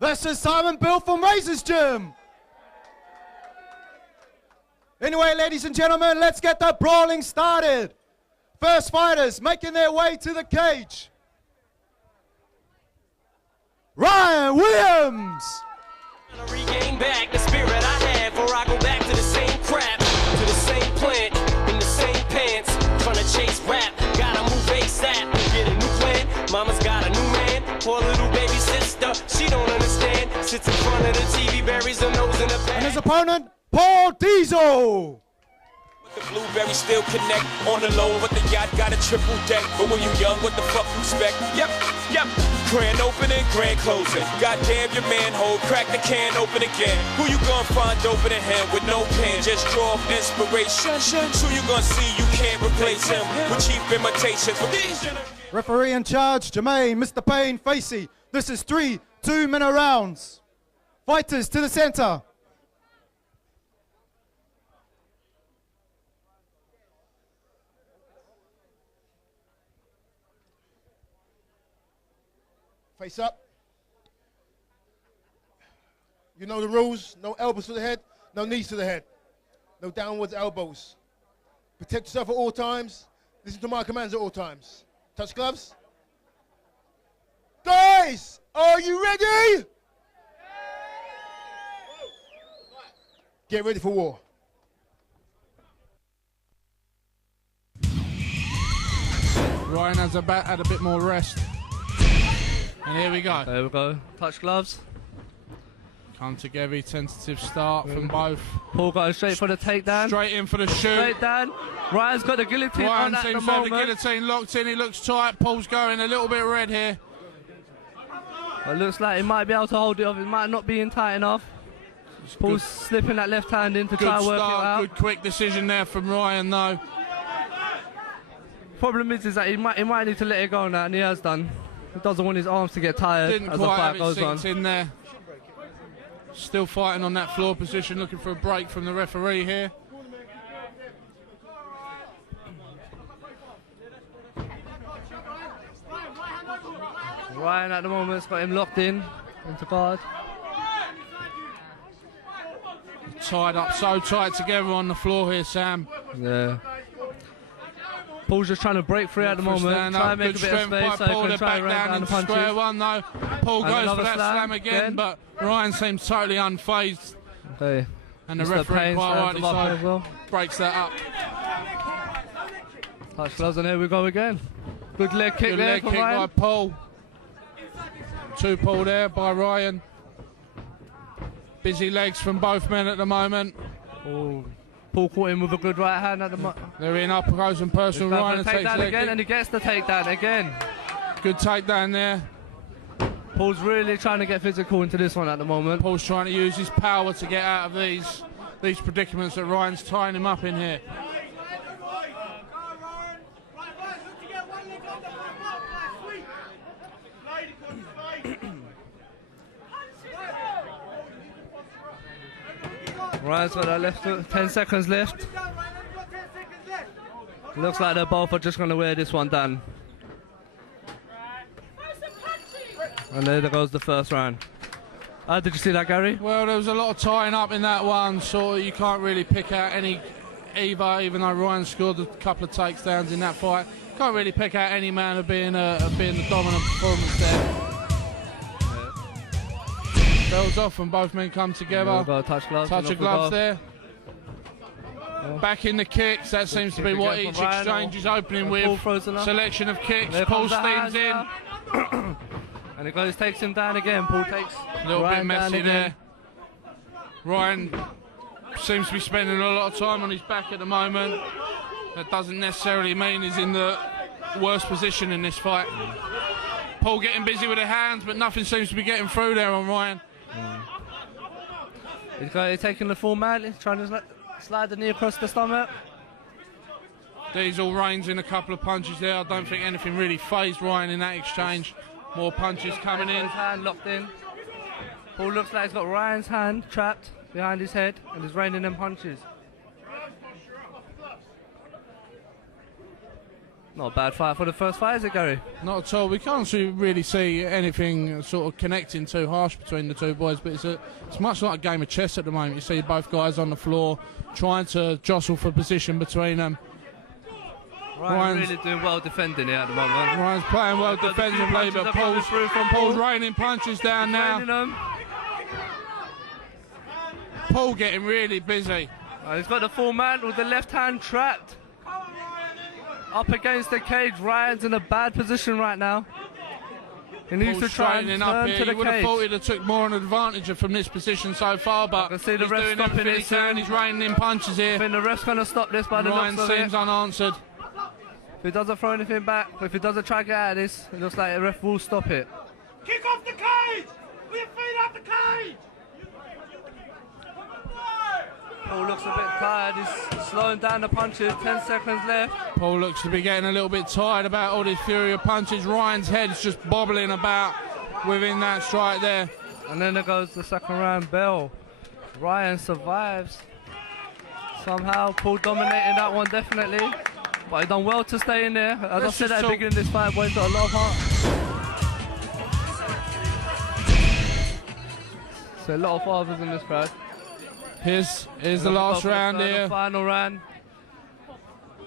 This is Simon Bill from Razor's Gym. Anyway, ladies and gentlemen, let's get the brawling started. First fighters making their way to the cage. Ryan Williams. Regain back the spirit I had, for I go back to the same crap, to the same plant, in the same pants, trying to chase rap. Gotta move ASAP, get a new plan. Mama's got a new man, poor little baby sister, she don't understand. Sits in front of the TV, buries her nose in the pan. And his opponent, Paul Diesel. The blueberries still connect on the low, but the yacht got a triple deck. But when you young, what the fuck you expect? Yep. Grand opening, grand closing. Goddamn your manhole, crack the can open again. Who you gonna find open in him with no pen? Just draw up inspiration. Who you gonna see you can't replace him with cheap imitations? Referee in charge, Jermaine, Mr. Payne, Facey. This is 3 2-minute rounds. Fighters to the center. Face up. You know the rules. No elbows to the head, no knees to the head. No downwards elbows. Protect yourself at all times. Listen to my commands at all times. Touch gloves. Guys, are you ready? Get ready for war. Ryan has had a bit more rest. And here we go. There we go. Touch gloves. Come together, tentative start from both. Paul got straight for the takedown. Straight in for the shoot. Straight down. Ryan's got the guillotine Ryan on at the seems to have the moment. guillotine locked in. He looks tight. Paul's going a little bit red here. It looks like he might be able to hold it off. It might not be in tight enough. Paul's slipping that left hand in to try and work it out. Good quick decision there from Ryan though. Problem is that he might need to let it go now, and he has done. He doesn't want his arms to get tired Didn't as the quite fight have it goes on. synced in there. Still fighting on that floor position, looking for a break from the referee here. Ryan at the moment's got him locked in into guard. Tied up so tight together on the floor here, Sam. Yeah. Paul's just trying to break free at the moment, try and make a bit of space so he can try and rain down the punches. Square one though. Paul And goes for that slam slam again, but Ryan seems totally unfazed. Okay. And the Mr. referee Payne quite stands rightly him up so as well. breaks that up. Touch gloves, and here we go again. Good leg kick Good there leg from kick Ryan. by Paul. Two Paul there by Ryan. Busy legs from both men at the moment. Oh. Paul caught him with a good right hand at the moment. They're in up close and personal. Ryan takes takedown leg again, kick. and he gets the takedown again. Good takedown there. Paul's really trying to get physical into this one at the moment. Paul's trying to use his power to get out of these predicaments that Ryan's tying him up in here. Ryan's got that left foot, 10 seconds left. Looks like they both are just going to wear this one down. And there goes the first round. Did you see that, Gary? Well, there was a lot of tying up in that one, so you can't really pick out any either, even though Ryan scored a couple of takedowns in that fight. Can't really pick out any man of being the dominant performance there. Bells off and both men come together. Touch gloves. Touch of gloves there. Back in the kicks. That seems to be what each exchange is opening with. Selection of kicks. Paul steams in. And it goes, takes him down again. Paul takes a little Ryan bit messy down there. again. Ryan seems to be spending a lot of time on his back at the moment. That doesn't necessarily mean he's in the worst position in this fight. Paul getting busy with the hands, but nothing seems to be getting through there on Ryan. He's taking the full man, he's trying to slide the knee across the stomach. Diesel reins in a couple of punches there. I don't think anything really phased Ryan in that exchange. More punches coming in. His hand locked in. Paul looks like he's got Ryan's hand trapped behind his head and he's raining them punches. Not a bad fight for the first fight, is it, Gary? Not at all. We can't really see anything sort of connecting too harsh between the two boys, but it's much like a game of chess at the moment. You see both guys on the floor trying to jostle for position between them. Ryan's really doing well defending here at the moment. Ryan's playing well defensively, but Paul's raining punches down now. Paul getting really busy. He's got the full man with the left hand trapped. Up against the cage. Ryan's in a bad position right now. He needs to try and turn to the cage. You would have thought he'd have took more an advantage from this position so far, but I can see the ref stopping it soon. He's raining in punches here. I think the ref's going to stop this by the looks of it. Ryan seems unanswered. If he doesn't throw anything back, if he doesn't try to get out of this, it looks like the ref will stop it. Kick off the cage! With your feet off the cage! Paul looks a bit tired, he's slowing down the punches, 10 seconds left. Paul looks to be getting a little bit tired about all this fury of punches. Ryan's head's just bobbling about within that strike there. And then there goes the second round bell. Ryan survives. Somehow Paul dominating that one definitely. But he done well to stay in there. As I said at the beginning of this fight, boys got a lot of heart. So a lot of fathers in this crowd. Here's the last round here. Final round.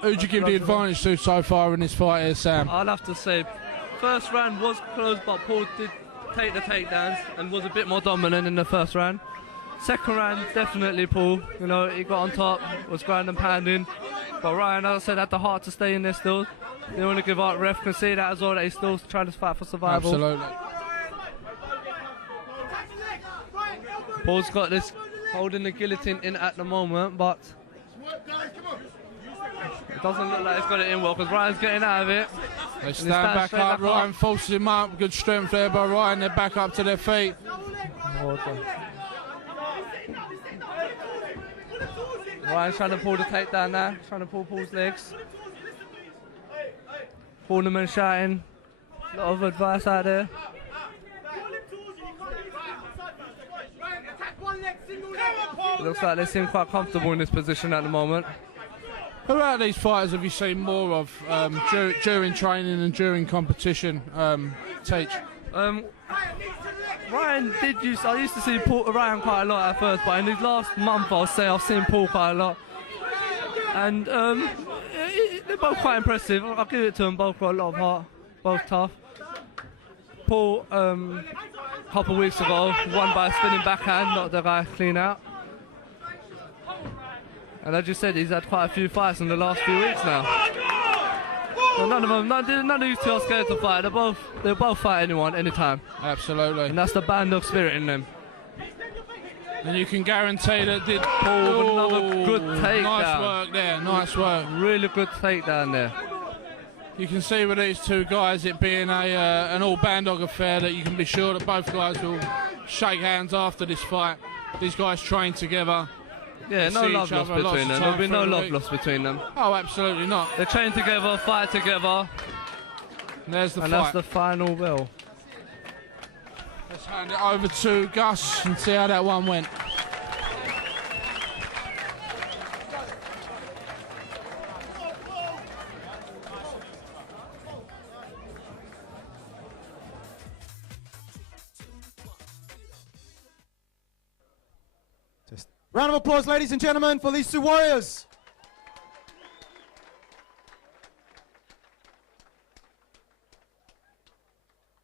Who'd you give the advantage to so far in this fight here, Sam? I'll have to say, first round was close, but Paul did take the takedowns and was a bit more dominant in the first round. Second round, definitely Paul. You know, he got on top, was grinding and pounding. But Ryan, as I said, had the heart to stay in there still. Didn't want to give up. Ref can see that as well, that he's still trying to fight for survival. Absolutely. Paul's got this holding the guillotine in at the moment, but it doesn't look like he's got it in well because Ryan's getting out of it. They stand back up. Ryan forces him up. Good strength there by Ryan. They're back up to their feet. Ryan's trying to pull the takedown now, trying to pull Paul's legs. Tournament shouting, a lot of advice out there. It looks like they seem quite comfortable in this position at the moment. Who out of these fighters have you seen more of during training and during competition, Teach? Ryan did use. I used to see Ryan quite a lot at first, but in his last month, I'll say I've seen Paul quite a lot. And they're both quite impressive. I'll give it to them. Both got a lot of heart. Both tough. Paul, a couple of weeks ago, won by a spinning backhand, knocked the guy clean out. And as you said, he's had quite a few fights in the last few weeks now. Well, none of these two are scared to fight. They'll both fight anyone, anytime. Absolutely. And that's the Bandog spirit in them. And you can guarantee that did Paul with another good takedown. Nice work there, nice work. Really good takedown there. You can see with these two guys, it being an all Bandog affair, that you can be sure that both guys will shake hands after this fight. These guys train together. Yeah, no love lost between them. There'll be no love lost between them. Oh, absolutely not. They train together, fight together. And there's the fight. And that's the final bell. Let's hand it over to Gus and see how that one went. Round of applause, ladies and gentlemen, for these two warriors.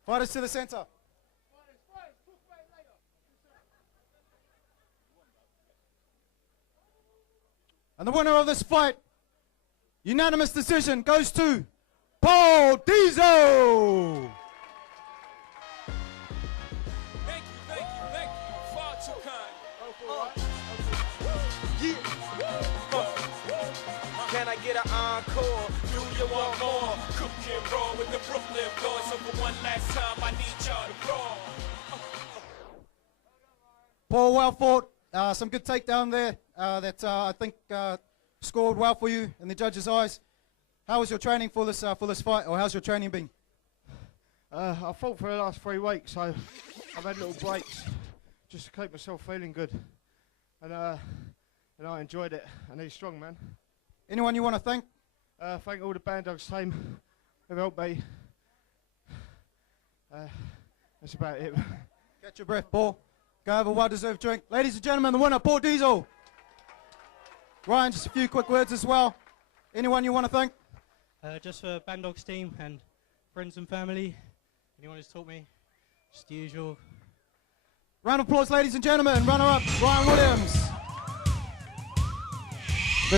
Fighters to the center. And the winner of this fight, unanimous decision, goes to Paul Diesel. Can I get an encore? Do you want more? Cook and roll with the Brooklyn boys. So for one last time, I need y'all to roll. Paul, well fought. Some good takedown there that I think scored well for you in the judges' eyes. How was your training for this fight, or how's your training been? I fought for the last 3 weeks, so I've had little breaks just to keep myself feeling good. And I enjoyed it, and he's strong, man. Anyone you want to thank Thank all the Bandogs team who helped me. That's about it. Catch your breath, Paul. Go have a well-deserved drink. Ladies and gentlemen, the winner, Paul Diesel. Ryan, just a few quick words as well. Anyone you want to thank? Just for Bandogs team and friends and family. Anyone who's taught me, just the usual. Round of applause, ladies and gentlemen. Runner-up, Ryan Williams.